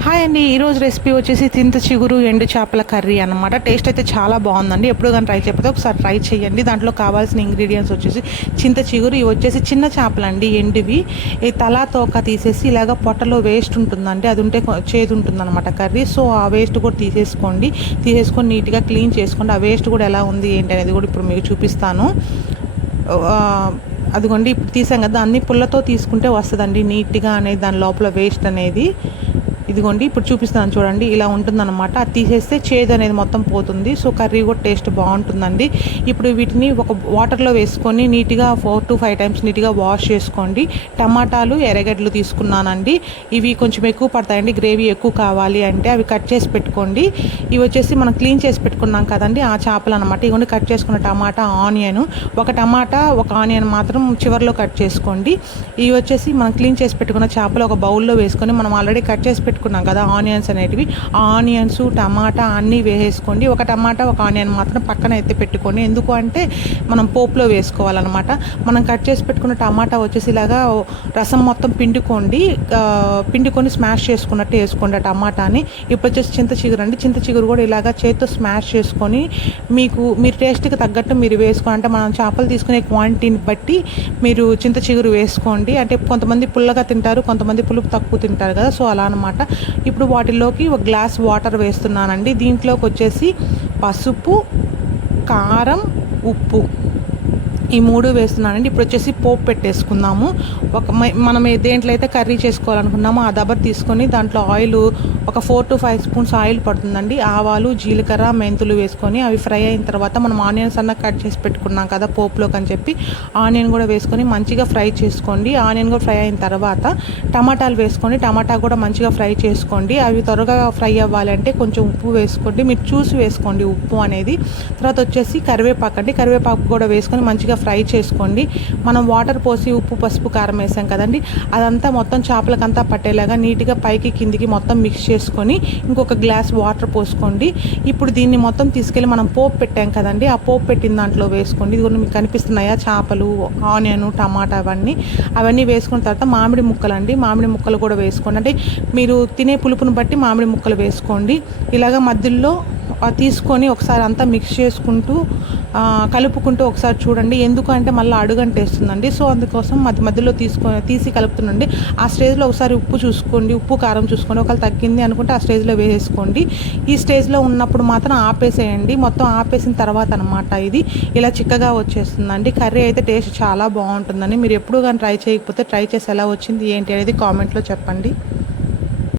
Hi అండి. ఈరోజు recipe వచ్చేసి చింత చిగురు ఎండు చేపల కర్రీ అనమాట. టేస్ట్ అయితే చాలా బాగుందండి. ఎప్పుడు కానీ ట్రై చేయకపోతే ఒకసారి ట్రై చేయండి. దాంట్లో కావాల్సిన ఇంగ్రీడియంట్స్ వచ్చేసి చింత చిగురు, ఇవి వచ్చేసి చిన్న చేపలండి, ఎండువి. ఈ తలా తోక తీసేసి ఇలాగ పొట్టలో వేస్ట్ ఉంటుందండి, అది ఉంటే చేదు ఉంటుందన్నమాట కర్రీ. సో ఆ వేస్ట్ కూడా తీసేసుకొని నీట్గా క్లీన్ చేసుకోండి. ఆ వేస్ట్ కూడా ఎలా ఉంది ఏంటి అనేది కూడా ఇప్పుడు మీకు చూపిస్తాను. అదిగోండి, ఇప్పుడు తీసాం కదా, అన్ని పుల్లతో తీసుకుంటే వస్తుందండి నీట్గా అనేది, దాని లోపల వేస్ట్ అనేది. ఇదిగోండి ఇప్పుడు చూపిస్తాను చూడండి, ఇలా ఉంటుందన్నమాట. అది తీసేస్తే చేదు అనేది మొత్తం పోతుంది. సో కర్రీ కూడా టేస్ట్ బాగుంటుందండి. ఇప్పుడు వీటిని ఒక వాటర్లో వేసుకొని నీట్గా 4 to 5 times నీట్గా వాష్ చేసుకోండి. టమాటాలు, ఎర్రగడ్డలు తీసుకున్నానండి. ఇవి కొంచెం ఎక్కువ పడతాయండి, గ్రేవీ ఎక్కువ కావాలి అంటే అవి కట్ చేసి పెట్టుకోండి. ఇవి వచ్చేసి మనం క్లీన్ చేసి పెట్టుకున్నాం కదండి, ఆ చేపలు అనమాట. ఇవన్నీ కట్ చేసుకున్న టమాటా, ఆనియన్, ఒక టమాటా ఒక ఆనియన్ మాత్రం చివరిలో కట్ చేసుకోండి. ఇవి వచ్చేసి మనం క్లీన్ చేసి పెట్టుకున్న చేపలు ఒక బౌల్లో వేసుకొని, మనం ఆల్రెడీ కట్ చేసి పెట్టుకున్నాం కదా ఆనియన్స్ అనేటివి, ఆనియన్స్, టమాటా అన్నీ వేసేసుకోండి. ఒక టమాటా ఒక ఆనియన్ మాత్రం పక్కన ఎత్తి పెట్టుకోండి. ఎందుకు అంటే మనం పోపులో వేసుకోవాలన్నమాట. మనం కట్ చేసి పెట్టుకున్న టమాటా వచ్చేసి ఇలాగా రసం మొత్తం పిండుకొని స్మాష్ చేసుకున్నట్టు వేసుకోండి ఆ టమాటాని. ఇప్పుడు వచ్చేసి చింత చిగురు అండి. చింత చిగురు కూడా ఇలాగా చేతితో స్మాష్ చేసుకొని మీరు టేస్ట్కి తగ్గట్టు మీరు వేసుకోండి. అంటే మనం చేపలు తీసుకునే క్వాంటిటీని బట్టి మీరు చింత చిగురు వేసుకోండి. అంటే కొంతమంది పుల్లగా తింటారు, కొంతమంది పులుపు తక్కువ తింటారు కదా, సో అలా అనమాట. ఇప్పుడు వాటిలోకి ఒక గ్లాస్ వాటర్ వేస్తున్నానండి. దీంట్లోకి వచ్చేసి పసుపు, కారం, ఉప్పు, ఈ 3 వేస్తున్నానండి. ఇప్పుడు వచ్చేసి పోపు పెట్టేసుకుందాము. మనం దేంట్లో అయితే కర్రీ చేసుకోవాలనుకున్నామో ఆ దబర్ తీసుకొని దాంట్లో ఆయిల్ ఒక 4 to 5 spoons ఆయిల్ పడుతుందండి. ఆవాలు, జీలకర్ర, మెంతులు వేసుకొని అవి ఫ్రై అయిన తర్వాత మనం ఆనియన్స్ కట్ చేసి పెట్టుకున్నాం కదా పోపులోకి అని చెప్పి, ఆనియన్ కూడా వేసుకొని మంచిగా ఫ్రై చేసుకోండి. ఆనియన్ కూడా ఫ్రై అయిన తర్వాత టమాటాలు వేసుకోండి. టమాటా కూడా మంచిగా ఫ్రై చేసుకోండి. అవి త్వరగా ఫ్రై అవ్వాలంటే కొంచెం ఉప్పు వేసుకోండి, మీరు చూసి వేసుకోండి ఉప్పు అనేది. తర్వాత వచ్చేసి కరివేపాకు కూడా వేసుకొని మంచిగా ఫ్రై చేసుకోండి. మనం వాటర్ పోసి ఉప్పు, పసుపు, కారం వేసాం కదండి, అదంతా మొత్తం చేపలకంతా పట్టేలాగా నీట్గా పైకి కిందికి మొత్తం మిక్స్ చేసుకొని ఇంకొక గ్లాస్ వాటర్ పోసుకోండి. ఇప్పుడు దీన్ని మొత్తం తీసుకెళ్ళి మనం పోపు పెట్టాం కదండి, ఆ పోపు పెట్టిన దాంట్లో వేసుకోండి. ఇది కూడా మీకు కనిపిస్తున్నాయా చేపలు, ఆనియన్, టమాటా అవన్నీ వేసుకున్న తర్వాత మామిడి ముక్కలు కూడా వేసుకోండి. అంటే మీరు తినే పులుపుని బట్టి మామిడి ముక్కలు వేసుకోండి. ఇలాగ మధ్యలో తీసుకొని ఒకసారి అంతా మిక్స్ చేసుకుంటూ కలుపుకుంటూ ఒకసారి చూడండి. ఎందుకంటే మళ్ళీ అడుగంటేస్తుందండి. సో అందుకోసం మధ్యలో తీసి కలుపుతుండండి. ఆ స్టేజ్లో ఒకసారి ఉప్పు కారం చూసుకోండి. ఒకవేళ తగ్గింది అనుకుంటే ఆ స్టేజ్లో వేసేసుకోండి. ఈ స్టేజ్లో ఉన్నప్పుడు మాత్రం ఆపేసేయండి. మొత్తం ఆపేసిన తర్వాత అనమాట ఇది ఇలా చిక్కగా వచ్చేస్తుందండి. కర్రీ అయితే టేస్ట్ చాలా బాగుంటుందండి. మీరు ఎప్పుడు కానీ ట్రై చేయకపోతే ట్రై చేసి ఎలా వచ్చింది ఏంటి అనేది కామెంట్లో చెప్పండి.